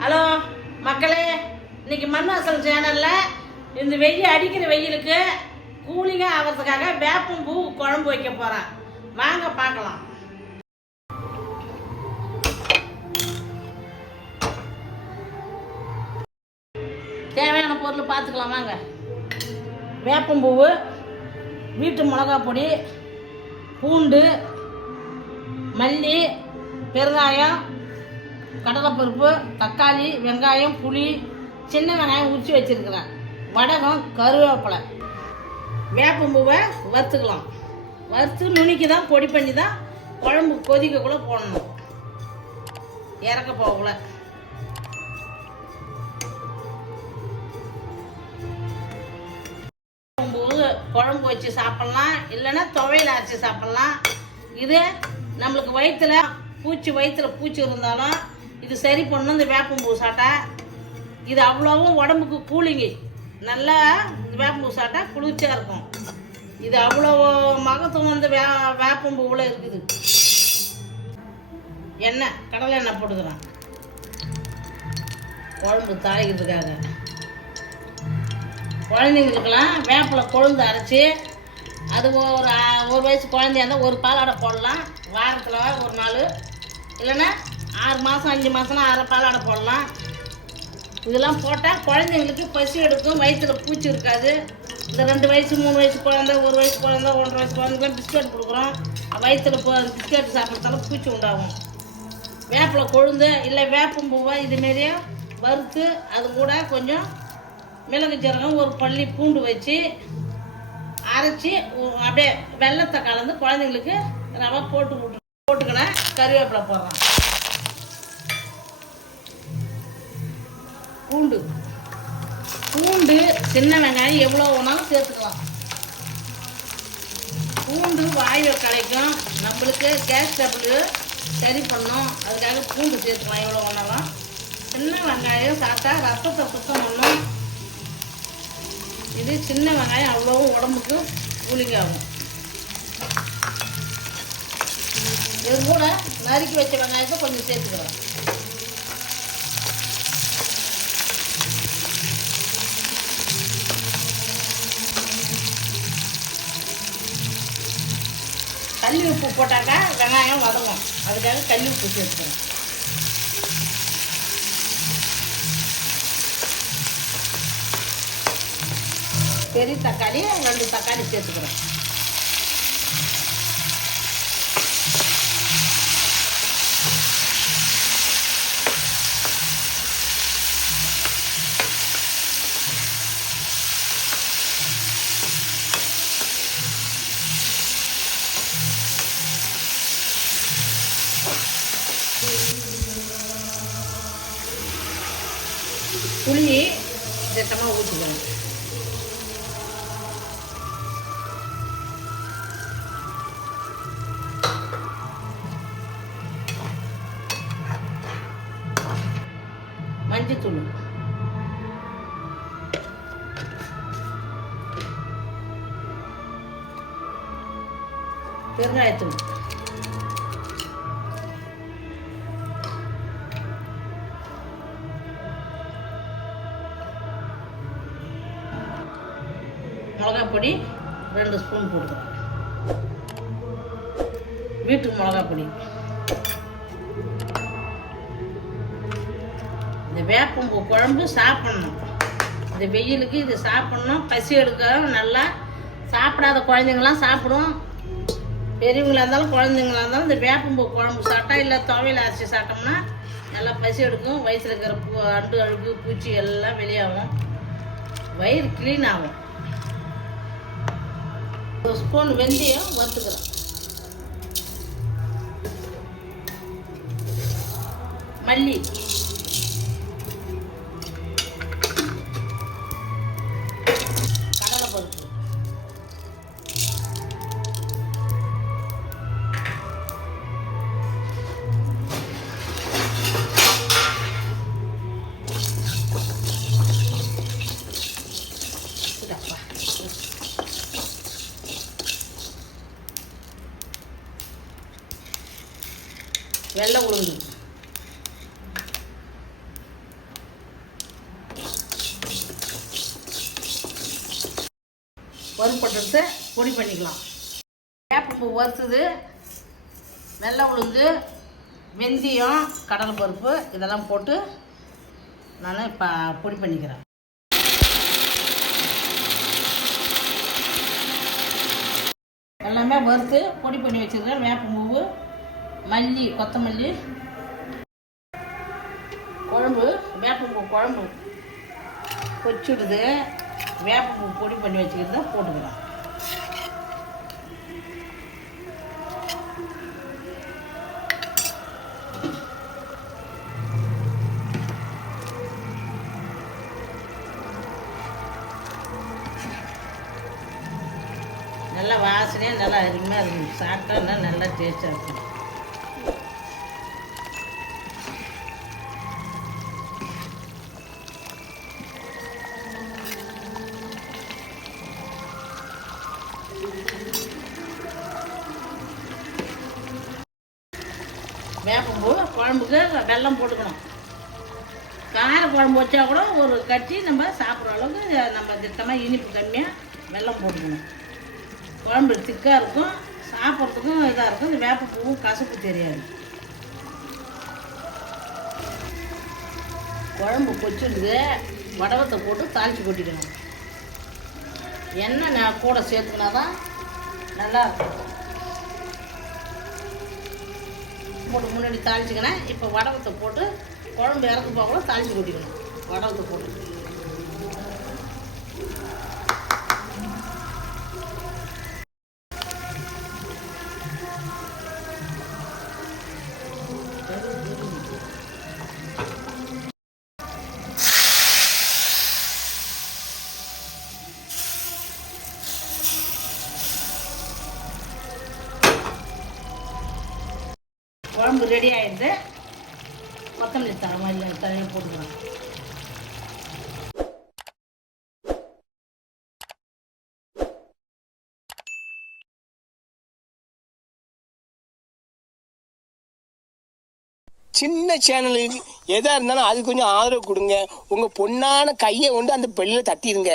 Hello மக்களே இன்னைக்கு மண் சேனலில் இந்த வெயில் அடிக்கிற வெயிலுக்கு கூலிங்காக ஆகிறதுக்காக வேப்பம் பூ குழம்பு வைக்க போகிறேன் வாங்க பார்க்கலாம். தேவையான பொருள் பார்த்துக்கலாம் வாங்க. வேப்பம்பூவு வீட்டு மிளகா பொடி பூண்டு மல்லி பெருங்காயம் கடலைப்பருப்பு தக்காளி வெங்காயம் புளி சின்ன வெங்காயம் உரிச்சு வச்சிருக்கிறேன். வடகம் கருவேப்பிலை. வேப்பம்பூவை வறுத்துக்கலாம். வறுத்து நுணுக்கி தான் பொடி பண்ணி தான் குழம்பு கொதிக்கக்குள்ளே போடணும். இறக்க போகக்குள்ள. குழம்பு வச்சு சாப்பிட்லாம். இல்லைன்னா துவையல் அரைச்சி சாப்பிட்லாம். இது நம்மளுக்கு வயிற்றுல பூச்சி வயிற்றுல பூச்சி இருந்தாலும் இது சரி பண்ணும் இந்த வேப்பம்பூ சாட்டை. இது அவ்வளோவும் உடம்புக்கு கூலிங்கு. நல்லா இந்த வேப்பம்பூ சாட்டை குளிர்ச்சியாக இருக்கும். இது அவ்வளோ மகத்துவம் வந்து வே வேப்பம்பூவில் இருக்குது. எண்ணெய் கடலை எண்ணெய் போட்டுக்கிறேன். குழம்பு தாளிக்கிறதுக்காக. குழந்தைங்களுக்கெல்லாம் வேப்பில் கொழுந்து அரைச்சி அது ஒரு ஒரு வயசு குழந்தையா இருந்தால் ஒரு பாலாடை போடலாம். வாரத்தில் ஒரு நாள். இல்லைன்னா ஆறு மாதம் அஞ்சு மாதம்னா அரை பாலாடை போடலாம். இதெல்லாம் போட்டால் குழந்தைங்களுக்கு பசி எடுக்கும் வயிற்றில் பூச்சி இருக்காது. இந்த ரெண்டு வயசு மூணு வயசு குழந்த ஒரு வயசு குழந்த ஒன்றரை வயசு குழந்தைக்கெல்லாம் பிஸ்கட் கொடுக்குறோம். வயிற்றுல போ பிஸ்கட் சாப்பிட்றதால பூச்சி உண்டாகும். வேப்பில் கொழுந்து இல்லை வேப்பம் வேப்பம்பூவை இதுமாரியே வறுத்து அது கூட கொஞ்சம் மிளகு ஜீரகம் ஒரு பள்ளி பூண்டு வச்சு அரைச்சி அப்படியே வெள்ளத்தை கலந்து குழந்தைங்களுக்கு ரவை போட்டு விட்டு போட்டுக்கினேன் கருவேப்பிலை போடுறேன் பூண்டு. பூண்டு சின்ன வெங்காயம் எவ்வளோ வேணாலும் சேர்த்துக்கலாம். பூண்டு வாயுவை கலைக்கும். நம்மளுக்கு கேஸ் டபுள் சரி பண்ணும். அதுக்காக பூண்டு சேர்த்துக்கலாம் எவ்வளோ வேணாலும். சின்ன வெங்காயம் சாப்பிட்டா ரத்தத்தை சுத்தம் பண்ணும். இது சின்ன வெங்காயம் அவ்வளோவும் உடம்புக்கு கூலிங் ஆகும் இது கூட நறுக்கி வச்ச வெங்காயத்தை கொஞ்சம் சேர்த்துக்கிறோம் கல்லி உப்பு போட்டாக்கா வெங்காயம் வதங்கும். அதுக்காக கல்லி உப்பு சேர்த்துக்கிறோம் பெரிய தக்காளி ரெண்டு தக்காளி சேர்த்துக்கிறோம் புளி திட்டமாக ஊற்றிக்கணும் மஞ்சத்தூள். பெருங்காயத்தூள். மிளகா பொடி ரெண்டு ஸ்பூன் போட்டுக்கிறோம் வீட்டு மிளகா பொடி இந்த வேப்பம்பூ குழம்பு சாப்பிட்ணும். இந்த வெயிலுக்கு இது சாப்பிட்ணும். பசி எடுக்க நல்லா சாப்பிடாத குழந்தைங்களாம் சாப்பிடும். பெரியவங்களா இருந்தாலும் குழந்தைங்களா இருந்தாலும் இந்த வேப்பம்பூ குழம்பு சாப்பிட்டா இல்லை துவையில் அரைச்சி சாப்பிட்டோம்னா நல்லா பசி எடுக்கும். வயிற்றுல இருக்கிற பூ அண்டு அழுகு பூச்சி எல்லாம் வெளியாகும். வயிறு க்ளீன் ஆகும். ஒரு ஸ்பூன் வெந்தயம் வறுத்துக்கிறேன். மல்லி. வெள்ளை உளுந்து. வறுப்பட்டத்தை பொடி பண்ணிக்கலாம். வேப்பப்பூ வறுத்தது வெள்ளை உளுந்து வெந்தயம் கடலை பருப்பு இதெல்லாம் போட்டு நான் இப்போ பொடி பண்ணிக்கிறேன். எல்லாமே வறுத்து பொடி பண்ணி வச்சுருக்கேன் வேப்பம்பூவு மல்லி கொத்தமல்லி. குழம்பு வேப்பம்பூ குழம்பு கொச்சுடுது வேப்பம்பூ பொடி பண்ணி வச்சுக்கிறத போட்டுக்கலாம் நல்லா வாசனையாக நல்லா அருமையாக இருக்கும். சாப்பிட்டா நல்லா டேஸ்ட்டாக இருக்கும். வேப்பம்பூ குழம்புக்கு வெல்லம் போட்டுக்கணும். கார குழம்பு வச்சா கூட ஒரு கட்டி நம்ம சாப்பிட்ற அளவுக்கு நம்ம திட்டமாக இனிப்பு கம்மியாக வெல்லம் போட்டுக்கணும். குழம்பு திக்காக இருக்கும் சாப்பிட்றதுக்கும் இதாக இருக்கும். இந்த வேப்பப்பூவும் கசப்பு தெரியாது. குழம்பு கொச்சிடுது வடவத்தை போட்டு தாளித்து கொட்டிக்கணும். எண்ணெய் நான் கூட சேர்த்துக்கினா தான் நல்லா இருக்கும் போட்டு முன்னாடி தாளிச்சிக்கினேன். இப்போ வடவத்தை போட்டு குழம்பு இறக்கு போக தாளித்து கொட்டிக்கணும். வடவத்தை போட்டு. குழம்பு ரெடி ஆயிடுது. கொத்தமல்லி தர மாதிரி தனியாக போட்டுக்கலாம். சின்ன சேனலுக்கு எதாக இருந்தாலும் அது கொஞ்சம் ஆதரவு கொடுங்க. உங்கள் பொண்ணான கையை கொண்டு அந்த பெல்லில் தட்டிடுங்க.